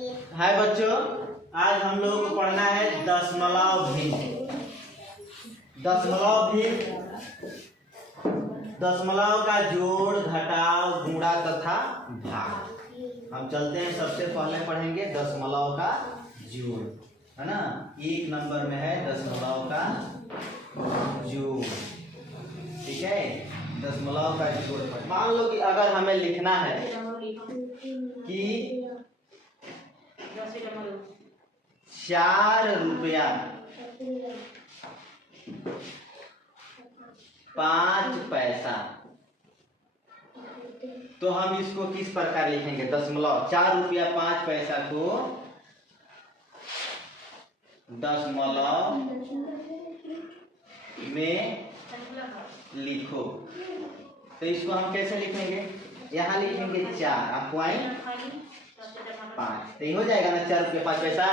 हाय बच्चों, आज हम लोग को पढ़ना है दशमलव भिन्न। दशमलव भिन्न दशमलव का जोड़, घटाव, गुणा तथा भाग। हम चलते हैं, सबसे पहले पढ़ेंगे दशमलव का जोड़, है ना। एक नंबर में है दशमलव का जोड़, ठीक है। दशमलव का जोड़ मान लो कि अगर हमें लिखना है कि 4 रुपया 5 पैसा, तो हम इसको किस प्रकार लिखेंगे? दशमलव 4 रुपया 5 पैसा को दशमलव में लिखो। तो इसको हम कैसे लिखेंगे? यहाँ लिखेंगे 4 आप पॉइंट 5, तो हो जाएगा ना 4 रुपया 5 पैसा।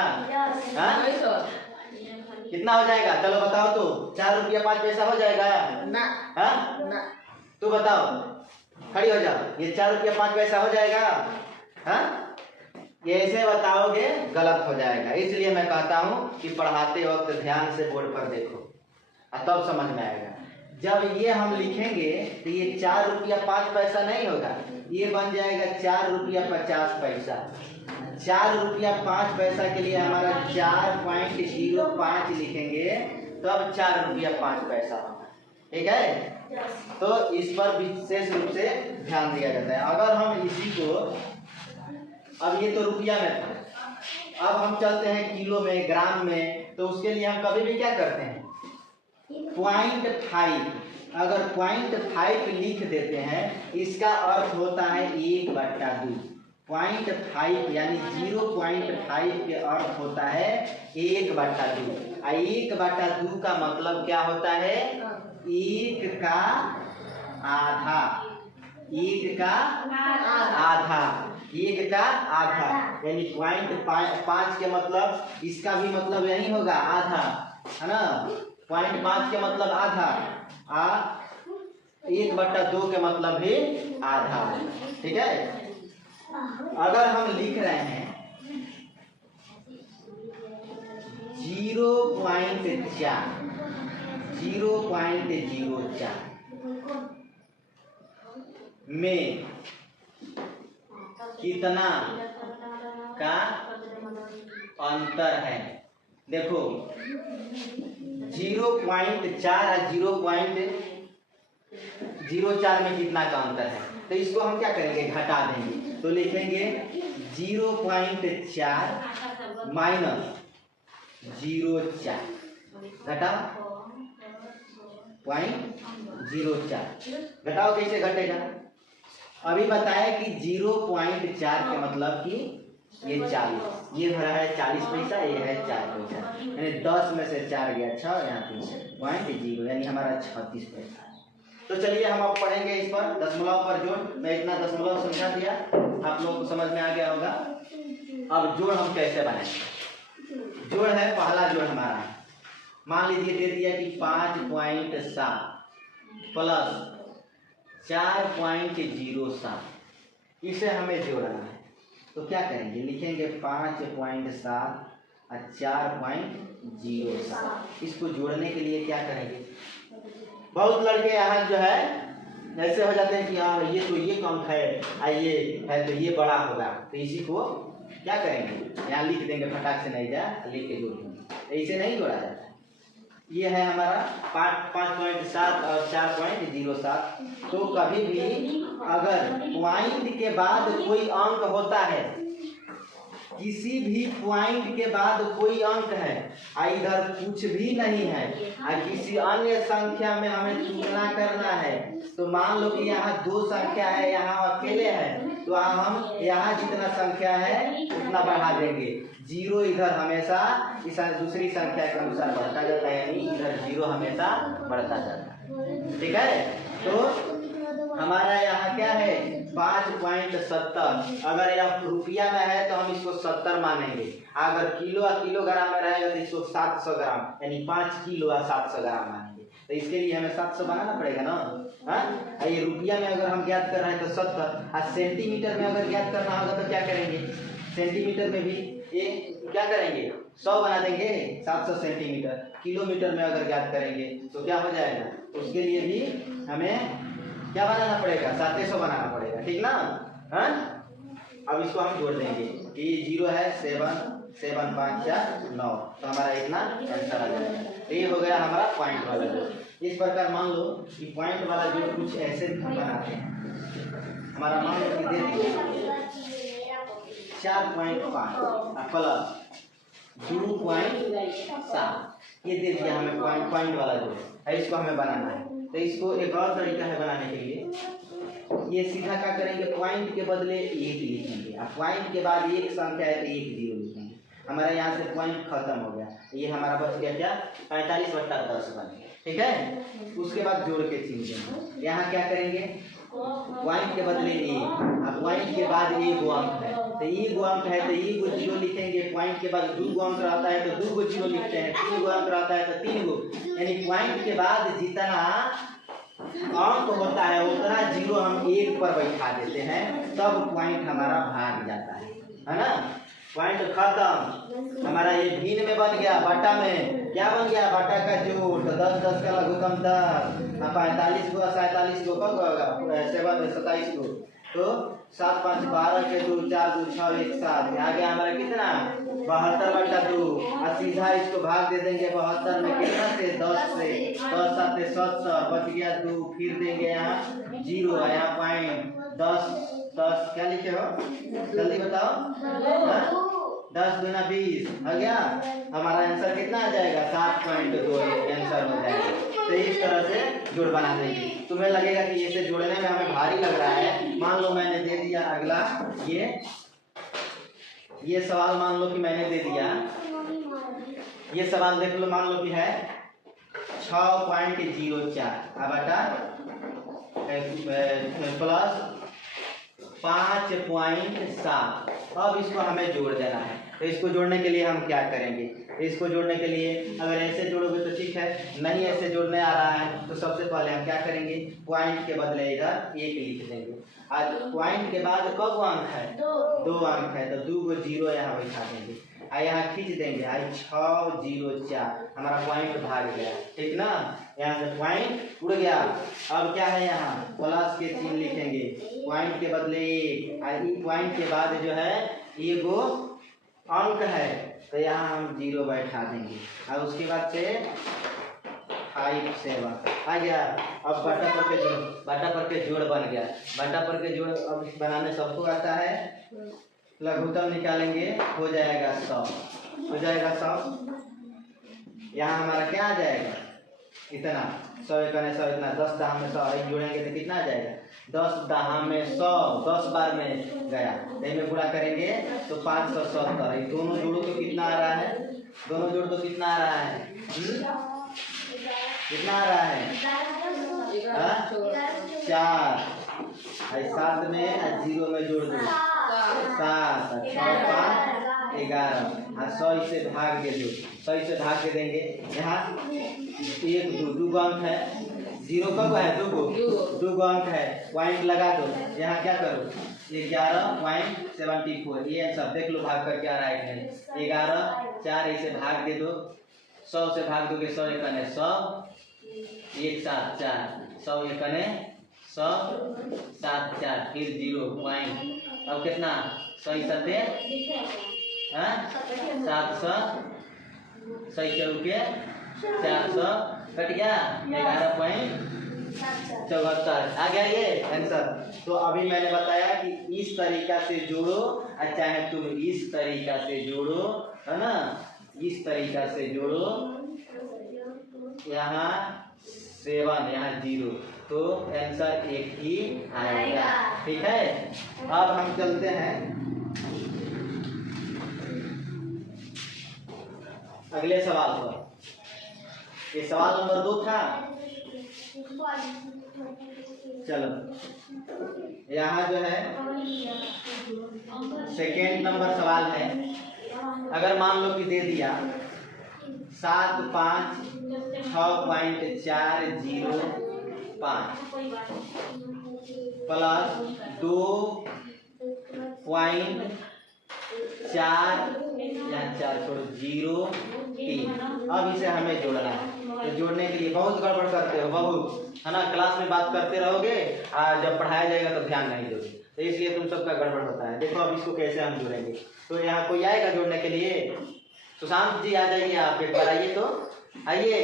कितना हो जाएगा? चलो बताओ तो, 4 रुपया 5 पैसा हो जाएगा ना? ना, तू बताओ, खड़ी हो जाओ। ये 4 रुपया 5 पैसा हो जाएगा? हाँ, ये ऐसे बताओगे गलत हो जाएगा। इसलिए मैं कहता हूँ कि पढ़ाते वक्त ध्यान से बोर्ड पर देखो, तब समझ में आएगा। जब ये हम लिखेंगे तो ये 4 रुपया 5 पैसा नहीं होगा, ये बन जाएगा 4 रुपया 50 पैसा। 4 रुपया 5 पैसा के लिए हमारा 4.05 लिखेंगे, तब 4 रुपया 5 पैसा होगा, ठीक है। तो इस पर विशेष रूप से ध्यान दिया जाता है। अगर हम इसी को, अब ये तो रुपया में था, अब हम चलते हैं किलो में, ग्राम में, तो उसके लिए हम कभी भी क्या करते हैं? 0.5। अगर 0.5 लिख देते हैं, इसका अर्थ होता है 1/2। 0.5 यानी 0.5 के अर्थ होता है 1/2। 1/2 का मतलब क्या होता है? 1 का आधा। 1 का आधा, 1 का आधा यानी 0.5 के मतलब, इसका भी मतलब यही होगा आधा, है ना। 0.5 के मतलब आधा, 1/2 के मतलब भी आधा, ठीक है। अगर हम लिख रहे हैं 0.4 में कितना का अंतर है? देखो 0.4 और 0.04 में कितना का अंतर है, तो इसको हम क्या करेंगे? घटा देंगे। तो लिखेंगे 0.4 माइनस 0.4 घटा 0.04। घटाओ कैसे घटेगा? अभी बताया कि 0.4 के मतलब कि ये 40, ये भरा है 40 पैसा, ये है 4 पैसा, यानी 10 में से 4 गया 6, यहाँ 0.0 यानी हमारा 36 पैसा। तो चलिए हम अब पढ़ेंगे इस पर, दशमलव पर जोड़। मैं इतना दशमलव समझा दिया, आप लोगों को समझ में आ गया होगा। अब जोड़ हम कैसे बनाएंगे? जोड़ है, पहला जोड़ हमारा, मान लीजिए दे दिया कि 5.7 प्लस 4.07, इसे हमें जोड़ना है। तो क्या करेंगे? लिखेंगे 5.7 और 4.07। इसको जोड़ने के लिए क्या करेंगे? बहुत लड़के यहाँ जो है ऐसे हो जाते हैं कि हाँ ये तो ये कम है, ये है तो ये बड़ा होगा, तो इसी को क्या करेंगे? यहाँ लिख देंगे, फटाक से नहीं जाए, लिख के जोड़ देंगे। इसे नहीं जोड़ा जाता। ये है हमारा 5.7 और 4.07। तो कभी भी अगर पॉइंट के बाद कोई अंक होता है, किसी भी पॉइंट के बाद कोई अंक है, इधर कुछ भी नहीं है, किसी अन्य संख्या में हमें तुलना करना है, तो मान लो कि यहाँ 2 संख्या है, यहाँ अकेले है, तो हम यहाँ जितना संख्या है उतना बढ़ा देंगे। 0 इधर हमेशा इस दूसरी संख्या के अनुसार बढ़ता जाता है, यानी इधर 0 हमेशा बढ़ता जाता है, ठीक है। तो हमारा यहाँ क्या है? 5.70। अगर यह रुपया में है तो हम इसको 70 मानेंगे। अगर किलो और किलोग्राम में रहेगा तो इसको 700 ग्राम, यानी 5 किलो और 700 ग्राम मानेंगे। तो इसके लिए हमें 700 बनाना पड़ेगा ना। हाँ, ये रुपया में अगर हम ज्ञात कर रहे हैं तो 70, और सेंटीमीटर में अगर ज्ञात करना होगा तो क्या करेंगे? सेंटीमीटर में भी ये क्या करेंगे 100 बना देंगे 700 सेंटीमीटर। किलोमीटर में अगर ज्ञात करेंगे तो क्या हो जाएगा, उसके लिए भी हमें क्या बनाना पड़ेगा 700 बनाना पड़ेगा, ठीक ना। हाँ अब इसको हम जोड़ देंगे कि 0 है 7 7 5 4 9, तो हमारा इतना आंसर आ जाएगा। तो ये हो गया हमारा पॉइंट वाला जोड़। इस प्रकार मान लो कि पॉइंट वाला जोड़ कुछ ऐसे हम बनाते हैं। हमारा मान लो कि दे दिए 4.5 प्लस 2.7 ये दे दिया हमें पॉइंट वाला जोड़ है, इसको हमें बनाना है। तो इसको एक और तरीका है बनाने के लिए, ये सीधा क्या करेंगे पॉइंट के बदले 1 लिखेंगे, अब पॉइंट के बाद एक संख्या है तो 1 0 लिखेंगे। हमारा यहाँ से पॉइंट खत्म हो गया, ये हमारा बच गया क्या 45/10 बन गया, ठीक है। उसके बाद जोड़ के चिन्ह देंगे, यहाँ क्या करेंगे पॉइंट के बदले 1, अब पॉइंट के बाद 1 अंक है तो 1 अंक है तो 1 0 लिखेंगे, पॉइंट के बाद 2 अंक रहता है तो 2 0 लिखते हैं, 3 अंक रहता है तो 3, यानी पॉइंट के बाद जितना अंक होता है उतना 0 हम 1 पर बैठा देते हैं, तब पॉइंट हमारा भाग जाता है ना। पॉइंट खत्म, हमारा ये भिन्न में बन गया, बटा में क्या बन गया बटा का जोड़, तो 10 10 का लघुत्तम 10, 45 को 47 को कब होगा 27 को, तो 7 5 12 के 2 4 2 6 1 7, आ गया हमारा कितना 72/2, और सीधा इसको भाग दे देंगे 72 में कितना से 10 से, 10 7 70 बच गया 2, फिर देंगे यहाँ 0, यहाँ पॉइंट 10 10 क्या लिखे हो जल्दी बताओ, 10 दूना 20 आ गया, हमारा आंसर कितना आ जाएगा 7.2 आंसर हो जाएगा। तो इस तरह से जोड़ बना देंगे। तुम्हें लगेगा कि इसे जोड़ने में हमें भारी लग रहा है, मान लो मैंने दे दिया अगला ये सवाल, मान लो कि मैंने दे दिया ये सवाल, देख लो मान लो कि है 6.04 बटा प्लस 5.7, अब इसको हमें जोड़ देना है। तो इसको जोड़ने के लिए हम क्या करेंगे, इसको जोड़ने के लिए अगर ऐसे जोड़ोगे तो ठीक है, नहीं ऐसे जोड़ने आ रहा है तो सबसे पहले हम क्या करेंगे पॉइंट के बदले इधर 1 लिख देंगे। आज पॉइंट के बाद कब अंक है 2 अंक है तो 2 को 0 यहाँ बैठा देंगे, यहाँ खींच देंगे 604, हमारा पॉइंट भाग गया, ठीक ना। यहाँ से पॉइंट उड़ गया, अब क्या है यहाँ प्लस के चिन्ह लिखेंगे, पॉइंट के बदले 1, पॉइंट के बाद जो है ये वो अंक है तो यहाँ हम 0 बैठा देंगे, और उसके बाद से 5 7 आ गया। अब बटा पर के जोड़ बन गया, बटा पर के जोड़ अब बनाने सबको आता है, लघुत्तम निकालेंगे हो जाएगा 100, हो जाएगा 100, यहाँ हमारा क्या आ जाएगा इतना 100 1 100 इतना 10 दहा में 100 जोड़ेंगे तो कितना आ जाएगा 10 दहा में 100, 10 बार में गया, में पूरा करेंगे तो 570, दोनों जोड़ो तो कितना आ रहा है, दोनों जोड़ तो कितना आ रहा है कितना आ रहा है 4, 7 में 0 में जोड़ दो 7, 6 5 11, 100 इसे भाग दे दो, 100 इसे भाग के देंगे, यहाँ 1 2 अंक है, 0 कब है 2 अंक है, पॉइंट लगा दो, यहाँ क्या करो 11.74, ये आंसर देख लो भाग कर क्या आ रहा है नहीं, 11 4 इसे भाग दे दो, 100 से भाग दोगे 100 1 100 1 7 4, 100 1 100 7 4, फिर 0 पॉइंट, अब कितना 100 7 700 100 के 400 कट गया 11.74 आ गया ये आंसर। तो अभी मैंने बताया कि इस तरीका से जोड़ो, चाहे तुम इस तरीका से जोड़ो, है ना, इस तरीका से जोड़ो, यहाँ 7 यहाँ 0, तो आंसर 1 ही आएगा, ठीक है। अब हम चलते हैं अगले सवाल पर। ये सवाल नंबर 2 था, चलो यहाँ जो है सेकेंड नंबर सवाल है। अगर मान लो कि दे दिया 7 5 6.405 प्लस 2.4 4 या 4 छोड़ो 0 3। अब इसे हमें जोड़ना है। तो जोड़ने के लिए बहुत गड़बड़ करते हो, बहुत, है ना। क्लास में बात करते रहोगे, जब पढ़ाया जाएगा तो ध्यान नहीं दोगे, तो इसलिए तुम सबका गड़बड़ होता है। देखो अब इसको कैसे हम जोड़ेंगे। तो यहाँ कोई आएगा जोड़ने के लिए? सुशांत जी आ जाइए, आप एक बार आइए तो, आइए।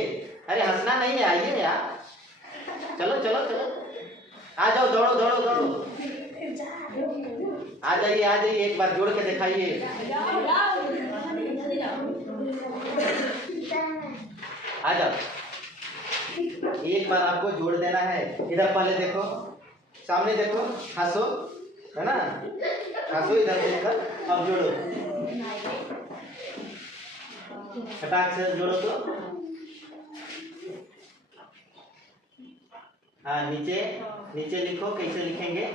अरे हंसना नहीं है, आइए यार, चलो चलो चलो, आ जाओ, दौड़ो दौड़ो दौड़ो, आ जाइए आ जाइए, एक बार जोड़ के दिखाइए। आ जाओ, एक बार आपको जोड़ देना है। इधर पहले देखो, सामने देखो, हंसो, है ना, हंसो इधर देखकर, अब जोड़ो, फटाक से जोड़ो तो। हाँ, नीचे नीचे लिखो, कैसे लिखेंगे?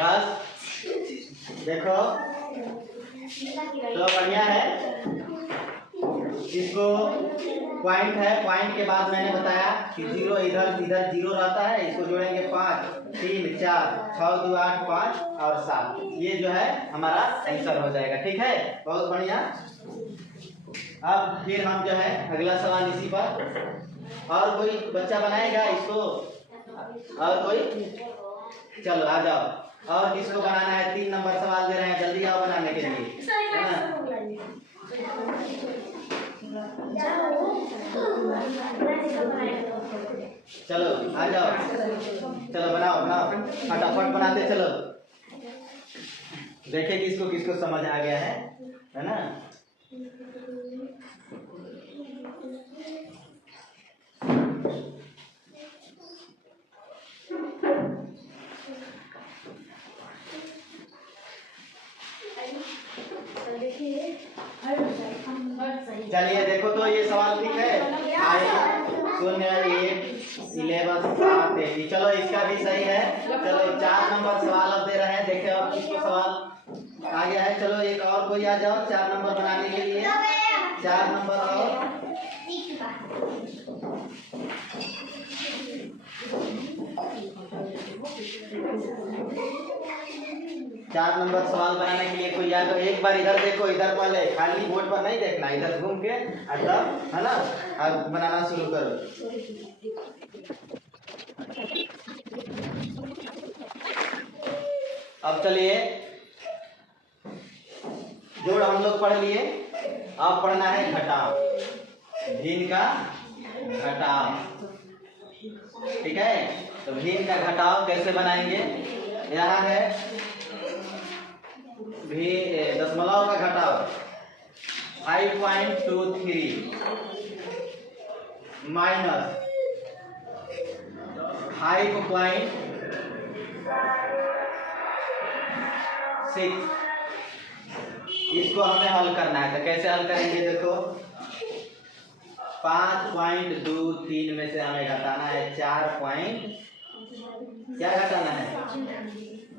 बस देखो तो बढ़िया है। इसको पॉइंट है, पॉइंट के बाद मैंने बताया कि 0 इधर इधर 0 रहता है, इसको जोड़ेंगे 5 3 4 6 2 8 5 और 7, ये जो है हमारा आंसर हो जाएगा। ठीक है, बहुत बढ़िया। अब फिर हम जो है अगला सवाल इसी पर, और कोई बच्चा बनाएगा इसको? और कोई? चलो आ जाओ, और किसको बनाना है? 3 नंबर सवाल दे रहे हैं, जल्दी आओ बनाने के लिए, है ना। चलो आ जाओ, चलो बनाओ बनाओ, फटाफट बनाते चलो, देखे किसको किसको समझ आ गया है ना। चलिए देखो तो ये सवाल ठीक है, 0 1 11 7 1। चलो इसका भी सही है। चलो 4 नंबर सवाल अब दे रहे हैं, देखिए अब किसको सवाल आ गया है। चलो एक और कोई आ जाओ 4 नंबर बनाने के लिए, 4 नंबर और 4 नंबर सवाल बनाने के लिए कोई आ तो एक बार इधर देखो, इधर पहले खाली बोर्ड पर नहीं देखना, इधर घूम के तब, है ना, अब बनाना शुरू करो। अब चलिए, जोड़ हम लोग पढ़ लिए, अब पढ़ना है घटाव, भिन्न का घटाव। ठीक है, तो भिन्न का घटाव कैसे बनाएंगे? यहाँ है दशमलव का घटाव 5.23 माइनस 5.6। इसको हमें हल करना है, तो कैसे हल करेंगे? देखो 5.23 में से हमें घटाना है 4 क्या घटाना है?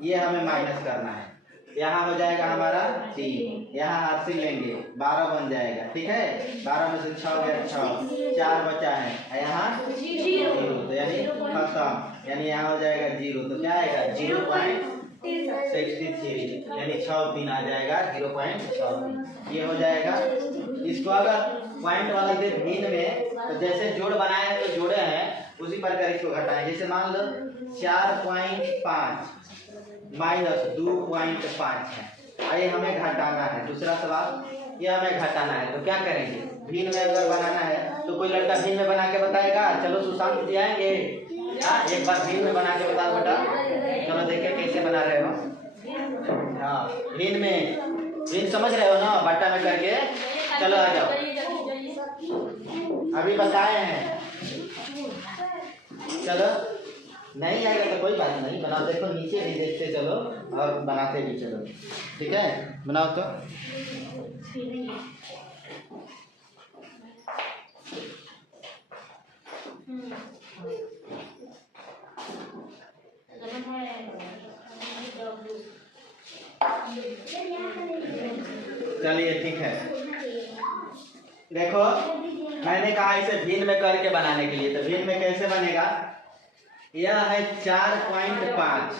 ये हमें माइनस करना है। यहाँ हो जाएगा हमारा 3, यहाँ हासिल लेंगे 12 बन जाएगा। ठीक है, 12 में से 6 गया 6, 4 बचा है, यहाँ 0, तो यानी खत्म, यानी यहाँ हो जाएगा 0, तो क्या आएगा? 0.63, यानी 6 3 आ जाएगा 0.63, ये हो जाएगा। इसको अगर पॉइंट वाला दे भिन्न में, तो जैसे जोड़ बनाए हैं तो जोड़े हैं उसी प्रकार इसको घटाएं। जैसे मान लो 4.5 माइनस 2.5 है, ये हमें घटाना है। दूसरा सवाल, ये हमें घटाना है, तो क्या करेंगे? भिन्न में अगर बनाना है तो कोई लड़का भिन्न में बना के बताएगा? चलो सुशांत जी आएंगे, हाँ एक बार भिन्न में बना के बताओ बेटा। चलो देखिए कैसे बना रहे हो। हाँ भिन्न में, भिन्न समझ रहे हो ना, बट्टा में करके। चलो आ जाओ, अभी बताए हैं। चलो नहीं आएगा तो कोई बात नहीं, बनाओ। देखो नीचे भी देखते चलो और बनाते भी चलो। ठीक है, बनाओ तो। चलिए ठीक है। देखो मैंने कहा इसे भिन्न में करके बनाने के लिए, तो भिन्न में कैसे बनेगा? यह है 4.5।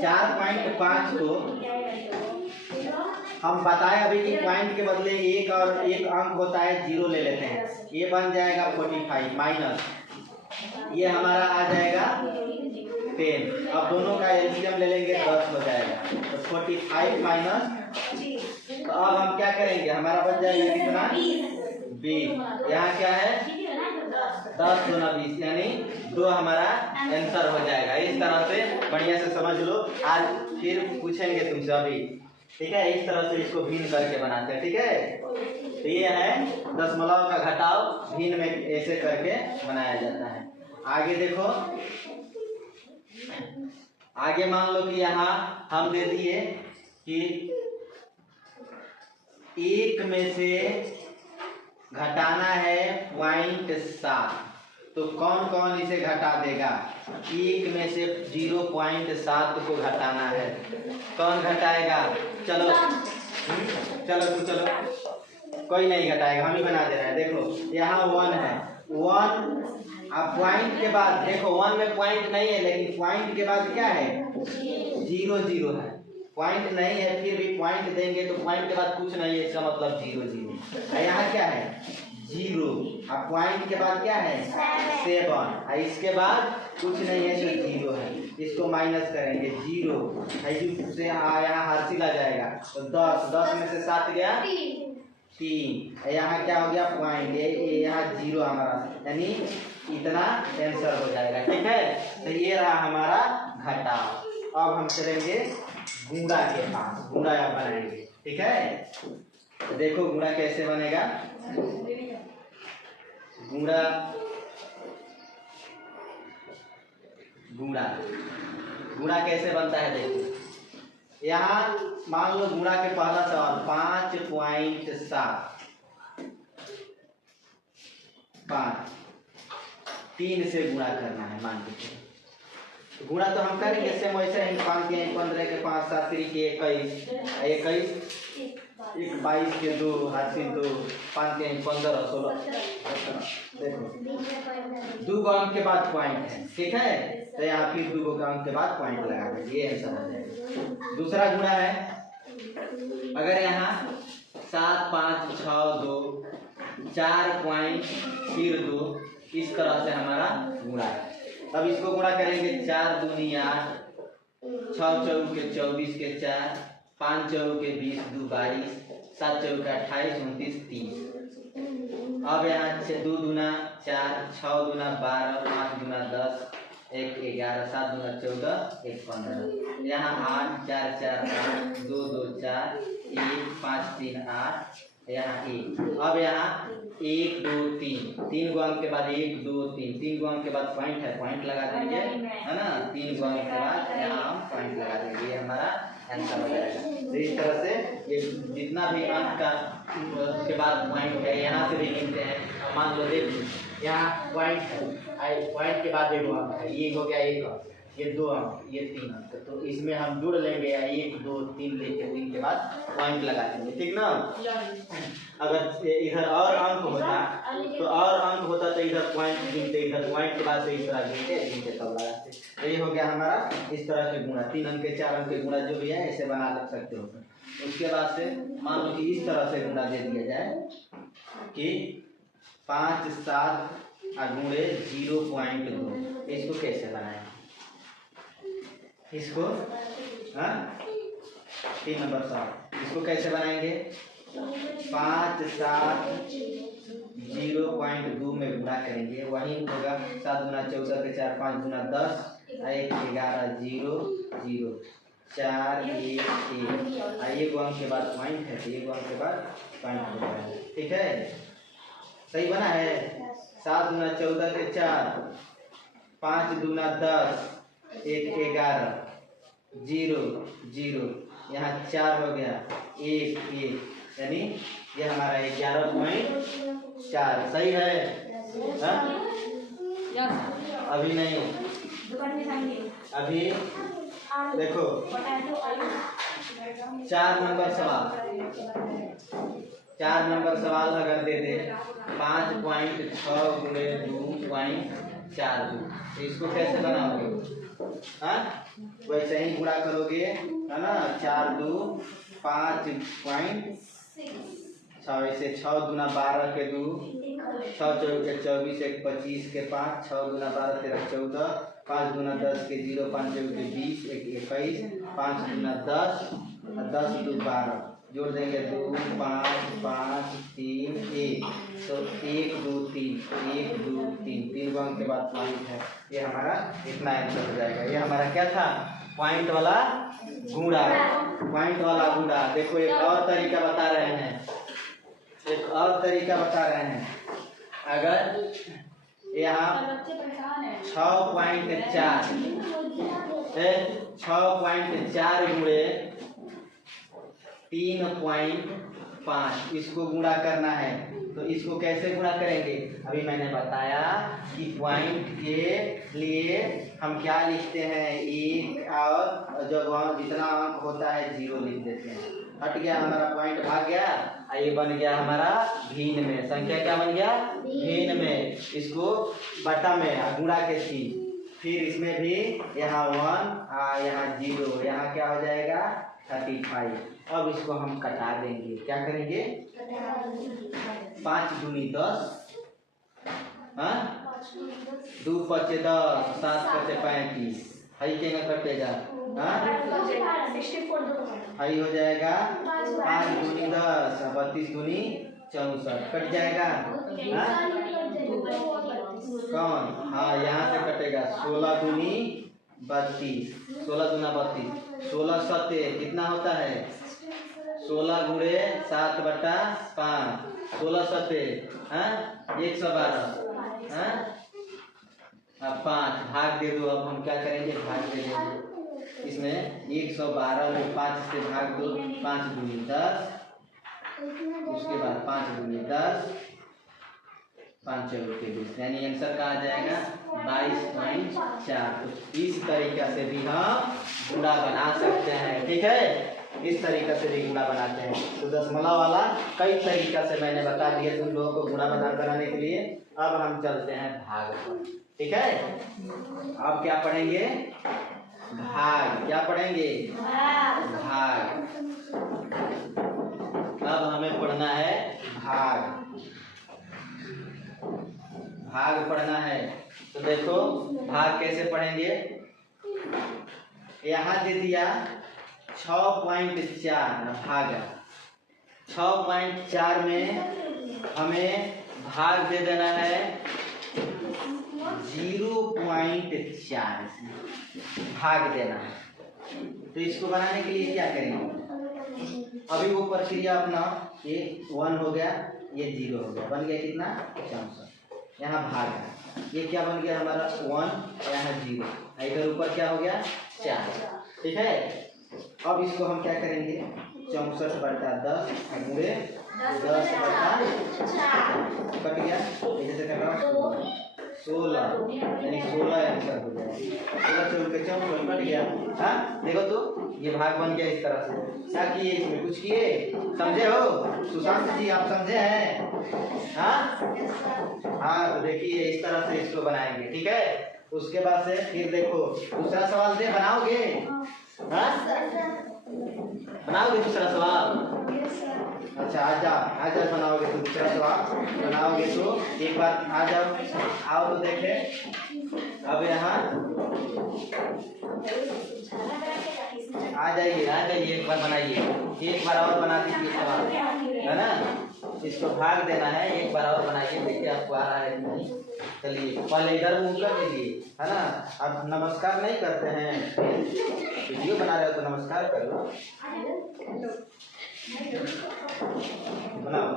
4.5 को हम बताए अभी कि पॉइंट के बदले एक और एक अंक होता है, 0 ले लेते हैं। ये बन जाएगा 45 माइनस ये हमारा आ जाएगा 10। अब दोनों का एलसीएम ले लेंगे 10 हो जाएगा, तो 45 माइनस। तो अब हम क्या करेंगे, हमारा बच जाएगा कितना? 20। यहाँ क्या है 10 दूना 20 यानी 2 हमारा आंसर हो जाएगा। इस तरह से बढ़िया से समझ लो। आज फिर पूछेंगे तुमसे अभी, ठीक है? इस तरह से इसको भिन्न करके बनाते हैं, ठीक है? तो ये है दशमलव का घटाव भिन्न में ऐसे करके बनाया जाता है। आगे देखो, आगे मान लो कि यहाँ हम दे दिए कि 1 में से घटाना है 0.7, तो कौन कौन इसे घटा देगा? 1 में से 0.7 को घटाना है, कौन घटाएगा? चलो चलो तो चलो, कोई नहीं घटाएगा, हम ही बना दे रहे हैं। देखो यहाँ 1 है, 1 अब पॉइंट के बाद देखो 1 में पॉइंट नहीं है, लेकिन पॉइंट के बाद क्या है? 0 0 है। पॉइंट नहीं है फिर भी पॉइंट देंगे, तो पॉइंट के बाद कुछ नहीं है, इसका मतलब 0 0। यहाँ क्या है? 0। अब पॉइंट के बाद क्या है? 7। इसके बाद कुछ नहीं है तो 0 है, इसको माइनस करेंगे 0 से यहाँ हासिल आ जाएगा, तो 10 में से 7 गया 3। यहाँ क्या हो गया? पॉइंट। यहाँ 0 हमारा, यानी इतना आंसर हो जाएगा, ठीक है? तो ये रहा हमारा घटाव। अब हम चलेंगे गुणा के पास, गुणा बनाएंगे, ठीक है? तो देखो गुणा कैसे बनेगा। गुणा गुणा गुणा कैसे बनता है देखो। यहाँ मान लो गुणा के पहला सवाल 5.7 5 3 से गुणा करना है, मान लीजिए। गुणा तो हम करेंगे सेम वैसे ही, 5 के 15 के 5 7 3 के 21 1 22 के 2 हासिल 2 5 के 15 16। देखो 2 अंक के बाद पॉइंट है, ठीक है? तो यहाँ फिर 2 अंक के बाद पॉइंट लगा देंगे, ये आंसर आ जाएगा। दूसरा गुणा है, अगर यहाँ 7 5 6 2 4 पॉइंट फिर 2, इस तरह से हमारा गुणा है। तब इसको गुणा करेंगे 4 दूनी 8 6 चौक के 24 के 4 5 चौक के 20 2 22 7 चौक के 28 29 30। अब यहाँ 2 दूना 4 6 दूना 12 5 दूना 10 1 11 7 दूना 14 1 15। यहाँ 8 4 4 8 2 2 4 1 5 3 8, यहाँ 1। अब यहाँ 1 2 3 गो अंक के बाद 1 2 3 गो अंक के बाद पॉइंट है, पॉइंट लगा देंगे, है ना? 3 गो अंक के बाद यहाँ हम पॉइंट लगा देंगे, ये हमारा आंसर हो जाएगा। तो इस तरह से ये जितना भी अंक का के बाद पॉइंट है, यहाँ से भी गिनते हैं। अब मान लो देखिए यहाँ पॉइंट है, पॉइंट के बाद 1 अंक है, ये हो गया 1 अंक, ये 2 अंक, ये 3 अंक, तो इसमें हम जुड़ लेंगे 1 2 3 लेके 3 के बाद पॉइंट लगा देंगे, ठीक ना? अगर इधर और अंक होता तो इधर पॉइंट गिनते, इधर पॉइंट के बाद से इस तरह गिनते तब लगाते। तो ये हो गया हमारा इस तरह के गुणा, 3 अंक के 4 अंक के गुणा जो भी है ऐसे बना सकते हो। उसके बाद से मान लो कि इस तरह से गुणा दे दिया जाए कि 5 7 गुणे 0.2, इसको कैसे बनाएं? इसको 3 नंबर सवाल, इसको कैसे बनाएंगे? 5 7 0.2 में गुणा करेंगे, वही होगा 7 दूना 14 के 4 5 दूना 10 1 11 0 0 4 1 1। ये अंक के बाद पॉइंट है, तो ये अंक के बाद पॉइंट हो जाएगा, ठीक है? सही बना है? 7 दूना 14 के 4 5 दूना 10 1 11 0 0, यहाँ 4 हो गया 1 1, यानी ये हमारा 11.4 सही है, हाँ? अभी नहीं, अभी देखो 4 नंबर सवाल, 4 नंबर सवाल अगर दे दे 5.6 गुणे 2.42, तो इसको कैसे बनाओगे? हाँ, वैसे ही गुणा करोगे, है ना। 4 2 5.6, ऐसे 6 दूना 12 के 2, 6 चौक के 24, 1 25 के 5, 6 दूना 12 13 14, 5 दूना 10 के 0, 5 चौक के 20, 1 21, 5 दूना 10 और 10 2 12, जोड़ देंगे 2 5 5 3 1, तो 1 2 3 1 2 3 3 अंक के बाद पॉइंट है, ये हमारा इतना आंसर हो जाएगा। ये हमारा क्या था? पॉइंट वाला गुणा, पॉइंट वाला गुणा। देखो एक और तरीका बता रहे हैं, एक और तरीका बता रहे हैं। अगर यहाँ 6.4 गुणे 3.5, इसको गुणा करना है, तो इसको कैसे गुणा करेंगे? अभी मैंने बताया कि पॉइंट के लिए हम क्या लिखते हैं, 1 और जब जितना अंक होता है 0 लिख देते हैं। हट गया हमारा पॉइंट, भाग गया, ये बन गया हमारा भिन्न में। संख्या क्या बन गया? भिन्न में। इसको बटा में गुणा के 3, फिर इसमें भी यहाँ 1 यहाँ 0, यहाँ क्या हो जाएगा 35। अब इसको हम कटा देंगे, क्या करेंगे? 5 दूनी 10, 2 5 10, 7 5 35, हई के कटेगा, हई हो जाएगा 5 दूनी 10, 32 दूनी 64, कट जाएगा। कौन? हाँ, यहाँ से कटेगा 16 दूनी 32, 16 दूना 32, 16 सत्ते कितना होता है? 16 गुणे 7 बटा 5, 16 सत्ते 112, अब 5 भाग दे दो। अब हम क्या करेंगे? भाग दे देंगे। इसमें 112 में 5 से भाग दो, 5 दूनी 10, उसके बाद 5 दूनी 10, 5 चौके के 20, यानी आंसर का आ जाएगा 22.4। तो इस तरीका से भी हम गुणा बना सकते हैं, ठीक है। इस तरीका से भी गुणा बनाते हैं। तो दशमलव वाला कई तरीका से मैंने बता दिया तुम लोगों को गुणा बनाने के लिए। अब हम चलते हैं भाग पर, ठीक है। अब क्या पढ़ेंगे? भाग। क्या पढ़ेंगे? भाग। अब हमें पढ़ना है भाग, भाग पढ़ना है। तो देखो भाग कैसे पढ़ेंगे। यहाँ दे दिया 6.4 भागा, 6.4 में हमें भाग दे देना है 0.4, भाग देना है। तो इसको बनाने के लिए क्या करेंगे? अभी वो प्रक्रिया अपना, ये 1 हो गया, ये 0 हो गया, बन गया कितना? 64। यहाँ भाग है, ये क्या बन गया हमारा 1, यहाँ 0, इधर ऊपर क्या हो गया 4, ठीक है। अब इसको हम क्या करेंगे? 64 बटा 10 गुणे 10 बटा कट गया, ऐसे कर रहा हूँ 16, यानी 16 आंसर हो जाएगा। 16 चौक के 64 कट गया। हाँ देखो तो ये भाग बन गया इस तरह से। क्या किए इसमें? कुछ किए? समझे हो सुशांत जी? आप समझे हैं? हाँ तो देखिए इस तरह से इसको बनाएंगे, ठीक है। उसके बाद से फिर देखो दूसरा सवाल दे, बनाओगे? बनाओगे दूसरा सवाल? अच्छा आ जाओ बनाओगे तो दूसरा सवाल बनाओगे तो एक बार आ जाओ, आओ तो देखे। अब यहाँ आ जाइए एक बार बनाइए, एक बार और बना दीजिए सवाल, है ना। इसको भाग देना है, एक बार और बनाइए, देखिए आपको आ रहा है नहीं। चलिए पहले इधर मुँह कर दीजिए, है ना। अब नमस्कार नहीं करते हैं, वीडियो बना रहे हो तो नमस्कार करो। बनाओ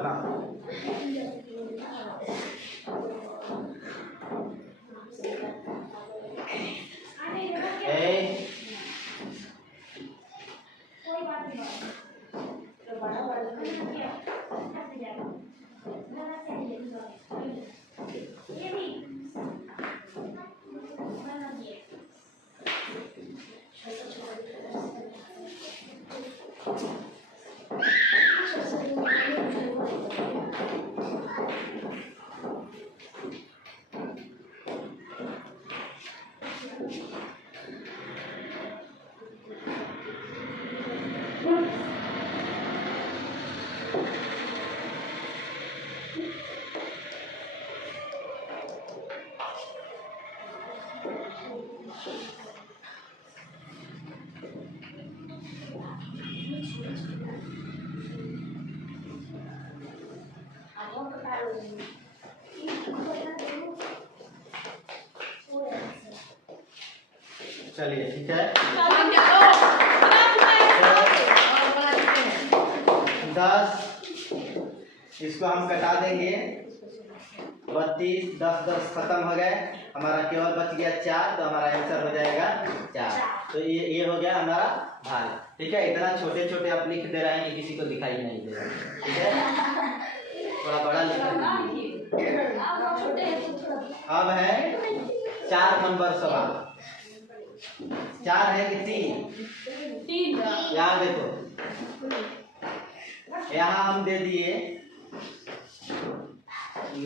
चलिए ठीक है। 10 इसको हम कटा देंगे। 32 10 10 खत्म हो गए, हमारा केवल बच गया 4, तो हमारा आंसर हो जाएगा 4। तो ये हो गया हमारा भाग। ठीक है, इतना छोटे छोटे आप लिख दे रहे हैं कि किसी को दिखाई नहीं दे रहा। ठीक है, थोड़ा बड़ा लिख दीजिए। अब है 4 नंबर सवाल। 4 है कि 3? यहाँ देखो, यहाँ हम दे दिए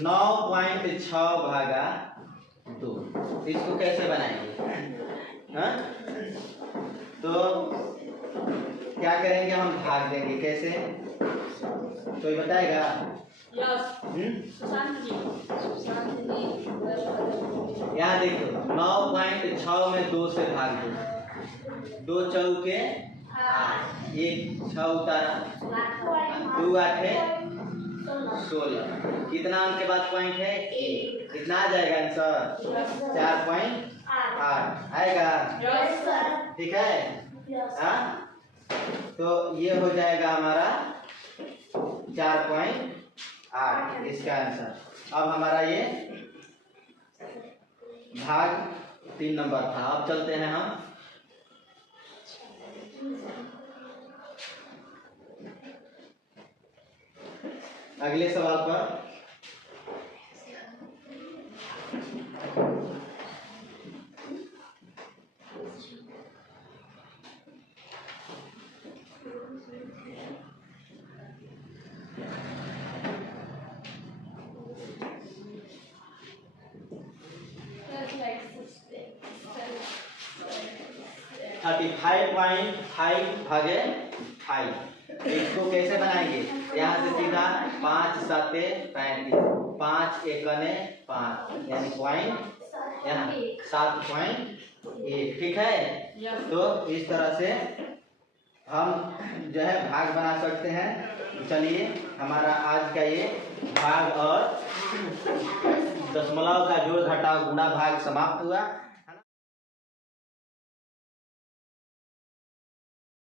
9.6 भागा 2। इसको कैसे बनाएंगे? हाँ, तो क्या करेंगे, हम भाग देंगे। कैसे, कोई बताएगा? यहाँ देखो 9.6 में 2 से भाग दो। 2 चौके 8, 1 6 उतारा, 2 8 16। कितना अंक के बाद पॉइंट है? 1। कितना आ जाएगा आंसर? 4.8 आएगा। ठीक है, हाँ, तो ये हो जाएगा हमारा 4.8 इसका आंसर। अब हमारा ये भाग 3 नंबर था। अब चलते हैं हम अगले सवाल पर। थर्टी 35.5 भागे 5। इसको कैसे बनाएंगे? यहाँ से सीधा 5 7 35, 5 1 5, यानी पॉइंट यहाँ 7.1। ठीक है, तो इस तरह से हम जो है भाग बना सकते हैं। चलिए, हमारा आज का ये भाग और दशमलव का जोड़ घटाव गुणा भाग समाप्त हुआ।